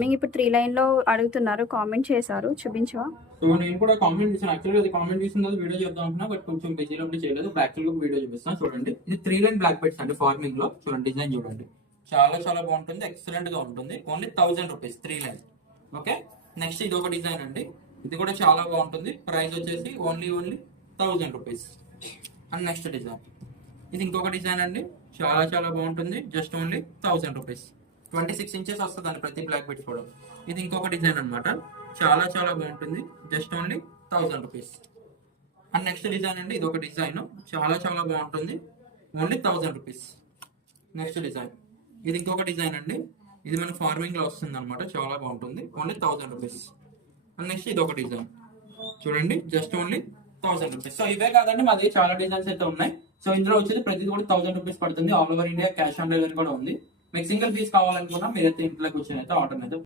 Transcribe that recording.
మీకు ఇప్పుడు 3 లైన్‌లో అడుగుతున్నారు. కామెంట్ చేశారు. చూపించవా? సో నేను కూడా కామెంట్ చేశాను. యాక్చువల్‌గా అది కామెంట్ చేసిన తర్వాత వీడియో చేద్దాం అనుకున్నా, బట్ కొంచెం బిజీలో ఉండి చేయలేదు. యాక్చువల్‌గా వీడియో చూపిస్తాను చూడండి. ఇది 3 లైన్ బ్లాక్ బెడ్స్ అండి ఫార్మింగ్ లో. చూడండి డిజైన్ చూడండి. చాలా చాలా బాగుంటుంది. ఎక్సలెంట్ గా ఉంటుంది. Only 1000 rupees 3 line. Okay, next ఇది ఒక డిజైన్ అండి. ఇది కూడా చాలా బాగుంటుంది. ప్రైస్ వచ్చేసి only 1000 rupees. And next design ఇది ఇంకొక డిజైన్ అండి. చాలా చాలా బాగుంటుంది. Just only 1000 rupees. 26 ఇంచెస్ వస్తుందండి ప్రతి బ్లాక్ బెడ్స్ కూడా. ఇది ఇంకొక డిజైన్ అనమాట. చాలా చాలా బాగుంటుంది. Just only 1000 rupees. And next design అండి. ఇది ఒక డిజైన్ చాలా చాలా బాగుంటుంది. Only 1000 rupees. నెక్స్ట్ డిజైన్ ఇది ఇంకొక డిజైన్ అండి. ఇది మన ఫార్మింగ్ లో వస్తుంది అనమాట. చాలా బాగుంటుంది. Only 1000 rupees. అండ్ నెక్స్ట్ ఇది ఒక డిజైన్ చూడండి. Just only 1000 rupees. సో ఇవే కాదండి, మా దగ్గర చాలా డిజైన్స్ అయితే ఉన్నాయి. సో ఇందులో వచ్చేది ప్రతిది కూడా 1000 రూపీస్ పడుతుంది. All over India cash on delivery కూడా ఉంది. మీకు సింగిల్ పీస్ కావాలనుకున్నా మీరైతే ఇంట్లోకి వచ్చి అయితే ఆర్డర్ అయితే